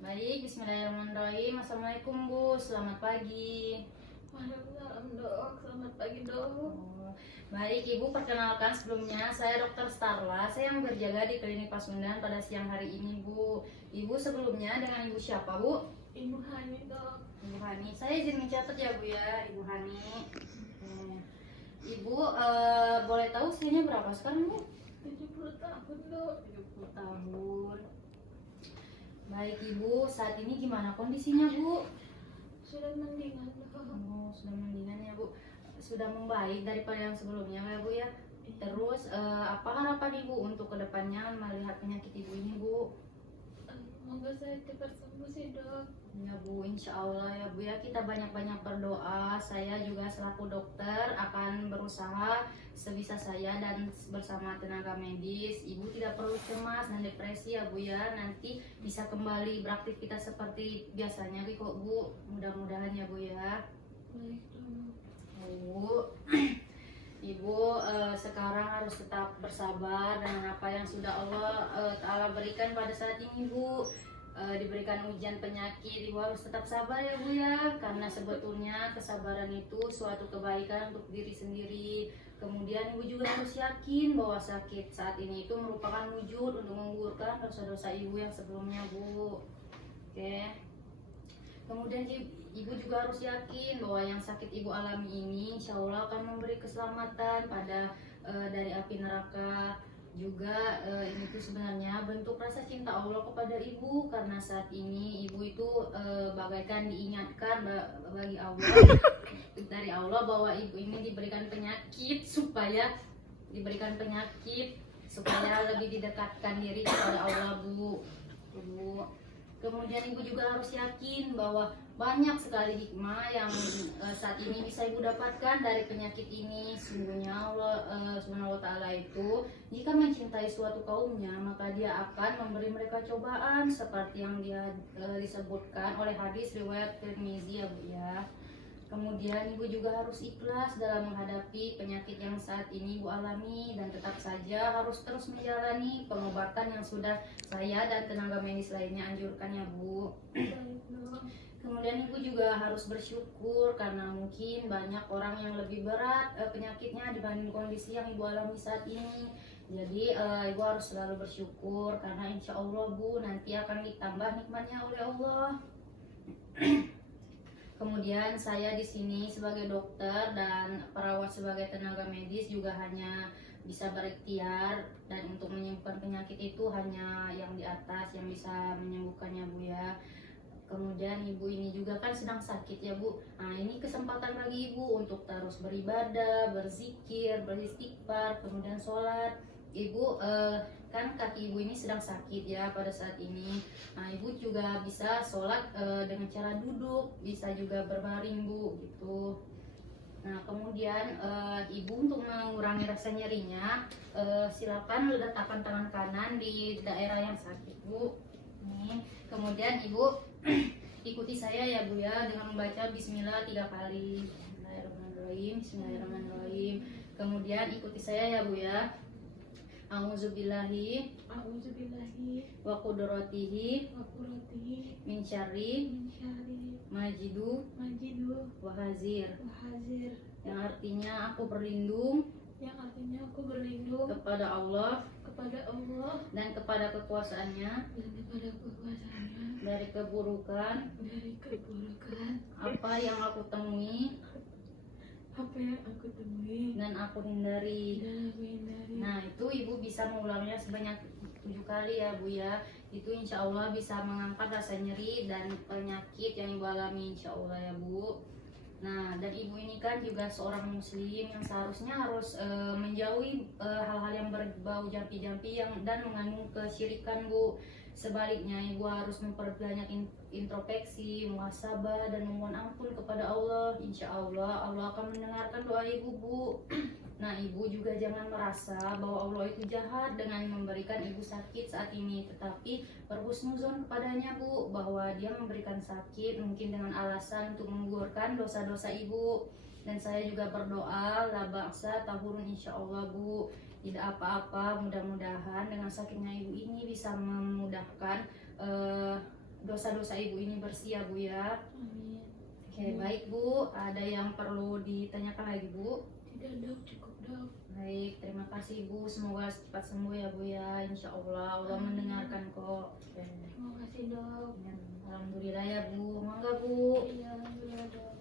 Baik, bismillahirrahmanirrahim. Assalamualaikum Bu, selamat pagi. Waalaikumsalam dok, selamat pagi dok. Oh, baik Ibu, perkenalkan sebelumnya saya Dr. Starla. Saya yang berjaga di Klinik Pasundan pada siang hari ini Bu. Ibu sebelumnya dengan Ibu siapa Bu? Ibu Hani dok. Ibu Hani. Saya izin mencatat ya Bu ya, Ibu Hani. Ibu boleh tahu usianya berapa sekarang Bu? 70 tahun dok. 70 tahun. Baik Ibu, saat ini gimana kondisinya Bu? Sudah mendingan dok. Oh, sudah mendingan ya Bu, sudah membaik daripada yang sebelumnya ya Bu ya. Terus apa harapan Ibu untuk kedepannya melihat penyakit Ibu ini Bu? Semoga saya cepat sembuh sih dok. Ya Bu, insya Allah ya Bu ya, kita banyak-banyak berdoa. Saya juga selaku dokter akan berusaha sebisa saya dan bersama tenaga medis. Ibu tidak perlu cemas dan depresi ya Bu ya, nanti bisa kembali beraktivitas seperti biasanya kok Bu, mudah-mudahan ya Bu ya. Baik dok. Bu, Ibu sekarang harus tetap bersabar dengan apa yang sudah Allah Ta'ala berikan pada saat ini Bu. Diberikan ujian penyakit, Ibu harus tetap sabar ya Bu ya, karena sebetulnya kesabaran itu suatu kebaikan untuk diri sendiri. Kemudian Ibu juga harus yakin bahwa sakit saat ini itu merupakan wujud untuk menggugurkan dosa-dosa Ibu yang sebelumnya Bu. Oke. Kemudian Ibu juga harus yakin bahwa yang sakit Ibu alami ini insya Allah akan memberi keselamatan pada dari api neraka. Juga ini tuh sebenarnya bentuk rasa cinta Allah kepada Ibu, karena saat ini Ibu itu bagaikan diingatkan bagi Allah dari Allah bahwa Ibu ini diberikan penyakit supaya lebih didekatkan diri kepada Allah Bu. Kemudian Ibu juga harus yakin bahwa banyak sekali hikmah yang saat ini bisa Ibu dapatkan dari penyakit ini. Sungguhnya Allah Subhanahu wa Ta'ala itu jika mencintai suatu kaumnya, maka Dia akan memberi mereka cobaan seperti yang disebutkan oleh hadis riwayat Tirmizi ya Bu ya. Kemudian Ibu juga harus ikhlas dalam menghadapi penyakit yang saat ini Ibu alami, dan tetap saja harus terus menjalani pengobatan yang sudah saya dan tenaga medis lainnya anjurkan ya Bu. Baik dok. Kemudian Ibu juga harus bersyukur karena mungkin banyak orang yang lebih berat penyakitnya dibanding kondisi yang Ibu alami saat ini. Jadi Ibu harus selalu bersyukur karena insya Allah Bu nanti akan ditambah nikmatnya oleh Allah. Kemudian saya di sini sebagai dokter dan perawat sebagai tenaga medis juga hanya bisa berikhtiar, dan untuk menyembuhkan penyakit itu hanya yang di atas yang bisa menyembuhkannya Bu ya. Kemudian Ibu ini juga kan sedang sakit ya Bu. Nah ini kesempatan bagi Ibu untuk terus beribadah, berzikir, beristighfar, kemudian sholat. Ibu kan kaki Ibu ini sedang sakit ya pada saat ini. Nah Ibu juga bisa sholat dengan cara duduk, bisa juga berbaring Bu gitu. Nah kemudian Ibu untuk mengurangi rasa nyerinya, silakan letakkan tangan kanan di daerah yang sakit Bu. Nih. Kemudian Ibu ikuti saya ya Bu ya dengan membaca Bismillah 3 kali. Bismillahirrahmanirrahim, Bismillahirrahmanirrahim. Kemudian ikuti saya ya Bu ya. A'udzubillahi A'udzubillahi wa qudratihi wa qudratihi min syarri min syarri majidu majidu wa hazir, wa hazir, yang artinya aku berlindung yang artinya aku berlindung kepada Allah kepada Allah dan kepada kekuasaannya dan kepada kekuasaannya dari keburukan dari keburukan apa yang aku temui apa yang aku temui dan aku hindari. dan aku hindari. Nah itu Ibu bisa mengulangnya sebanyak 7 kali ya Bu ya. Itu insya Allah bisa mengangkat rasa nyeri dan penyakit yang Ibu alami insya Allah ya Bu. Nah dan Ibu ini kan juga seorang muslim yang seharusnya harus menjauhi hal-hal yang berbau jampi-jampi yang dan mengandung kesyirikan Bu. Sebaliknya Ibu harus memperbanyak introspeksi, muhasabah, dan memohon ampun kepada Allah. Insya Allah Allah akan mendengarkan doa Ibu Bu. Nah Ibu juga jangan merasa bahwa Allah itu jahat dengan memberikan Ibu sakit saat ini, tetapi berhusnuzon kepadanya Bu, bahwa Dia memberikan sakit mungkin dengan alasan untuk menggugurkan dosa-dosa Ibu. Dan saya juga berdoa la ba'sa tahurun insya Allah Bu, tidak apa-apa, mudah-mudahan dengan sakitnya Ibu ini bisa memudahkan dosa-dosa ibu ini bersih ya Bu ya. Amin. Oke, baik Bu. Ada yang perlu ditanyakan lagi Bu? Tidak dok, cukup dok. Baik, terima kasih Bu. Semoga cepat sembuh ya Bu ya. Insya Allah, Allah Amin. mendengarkan kok. Terima kasih dok. Alhamdulillah ya Bu. Mangga Bu. Iya, alhamdulillah dok.